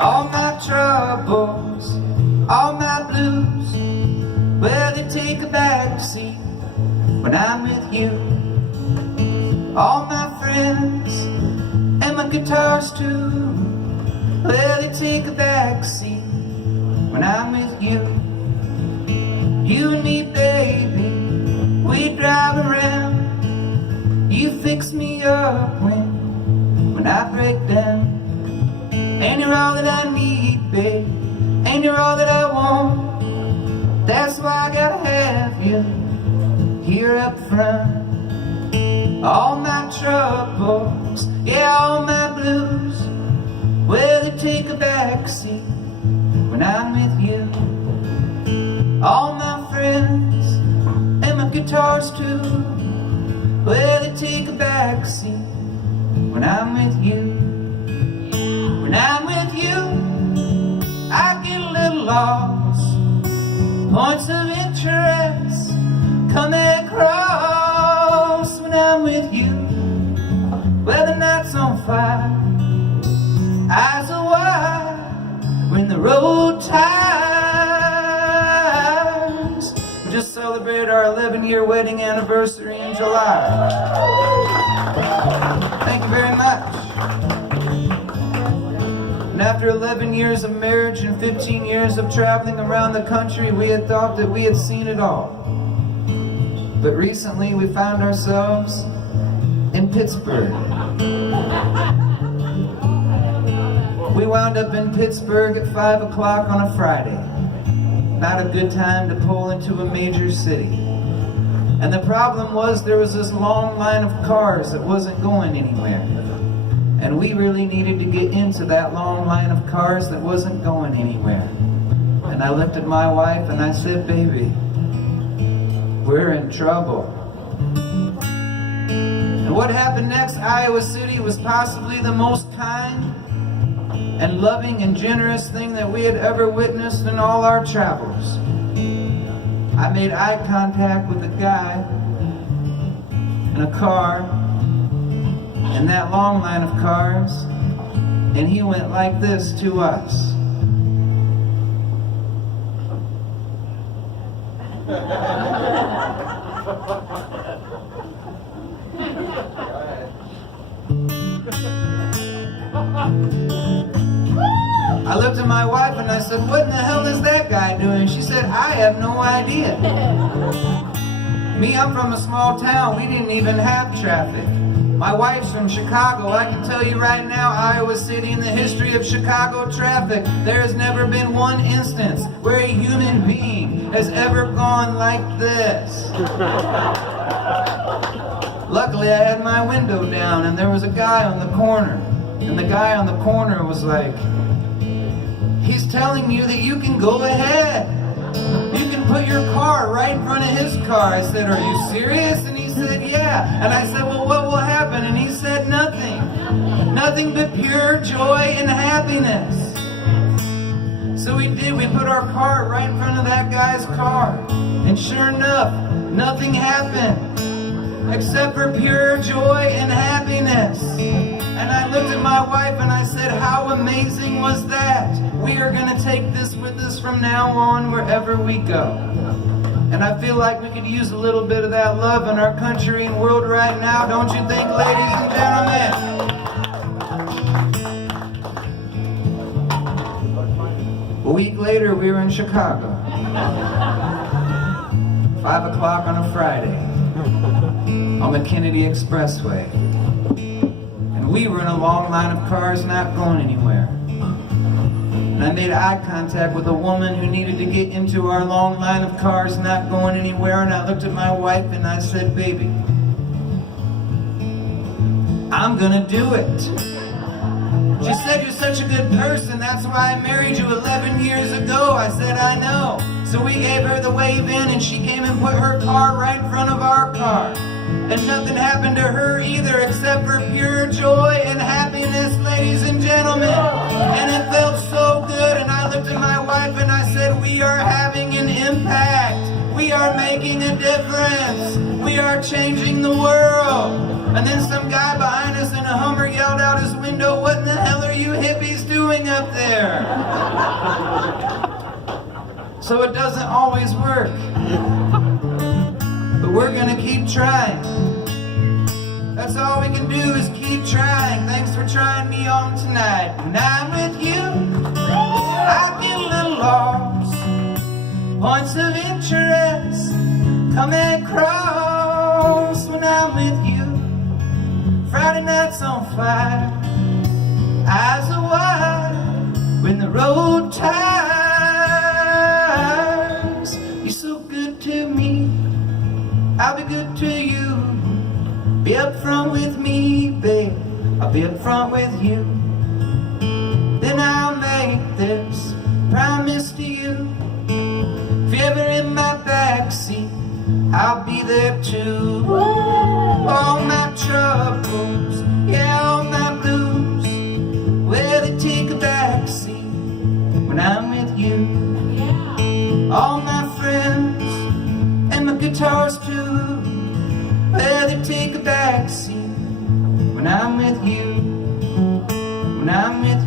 All my troubles, all my blues, well, they take a backseat when I'm with you. All my friends and my guitars too, well, they take a backseat when I'm with you. You and me, baby, we drive around. You fix me up when I break down. And you're all that I need, babe, and you're all that I want. That's why I gotta have you here up front. All my troubles, yeah, all my blues, well, they take a backseat when I'm with you. All my friends and my guitars too, well, they take a backseat when I'm with you. When I'm with you, I get a little lost. Points of interest come across. When I'm with you, well, the night's on fire, eyes are wide. When the road ties, we just celebrated our 11-year wedding anniversary in July. Thank you very much. And after 11 years of marriage and 15 years of traveling around the country, we had thought that we had seen it all. But recently we found ourselves in Pittsburgh. We wound up in Pittsburgh at 5 o'clock on a Friday. Not a good time to pull into a major city. And the problem was there was this long line of cars that wasn't going anywhere. And we really needed to get into that long line of cars that wasn't going anywhere. And I looked at my wife and I said, baby, we're in trouble. And what happened next, Iowa City, was possibly the most kind and loving and generous thing that we had ever witnessed in all our travels. I made eye contact with a guy in a car in that long line of cars, and he went like this to us. I looked at my wife and I said, what in the hell is that guy doing? She said, I have no idea. Me, I'm from a small town. We didn't even have traffic. My wife's from Chicago. I can tell you right now, Iowa City, in the history of Chicago traffic, there has never been one instance where a human being has ever gone like this. Luckily, I had my window down and there was a guy on the corner. And the guy on the corner was like, he's telling you that you can go ahead. You can put your car right in front of his car. I said, are you serious? And he said, yeah. And I said, well, what will happen? And he said, nothing. Nothing but pure joy and happiness. So we did. We put our car right in front of that guy's car. And sure enough, nothing happened except for pure joy and happiness. And I looked at my wife and I said, how amazing was that? We are going to take this with us from now on wherever we go. And I feel like we could use a little bit of that love in our country and world right now, don't you think, ladies and gentlemen? A week later, we were in Chicago. 5 o'clock on a Friday on the Kennedy Expressway. And we were in a long line of cars not going anywhere. And I made eye contact with a woman who needed to get into our long line of cars not going anywhere, and I looked at my wife and I said, baby, I'm gonna do it. She said, you're such a good person, that's why I married you 11 years ago. I said, I know. So we gave her the wave in and she came and put her car right in front of our car. And nothing happened to her either except for pure joy and happiness, ladies and gentlemen. And it felt so good, and I looked at my wife and I said, we are having an impact. We are making a difference. We are changing the world. And then some guy behind us in a Hummer yelled out his window, what in the hell are you you hippies doing up there? So it doesn't always work, but we're gonna keep trying. That's all we can do is keep trying. Thanks for trying me on tonight. When I'm with you, I get a little lost. Points of interest come and cross. When I'm with you, Friday night's on fire, eyes are wide when the road tires. You're so good to me, I'll be good to you. Be upfront with me, babe, I'll be upfront with you. Then I'll make this promise to you. If you're ever in my backseat, I'll be there too. All my troubles, yeah, all my blues, well, they take a backseat when I'm with you. All my friends and my guitars too, well, they take a backseat when I'm with you. When I'm with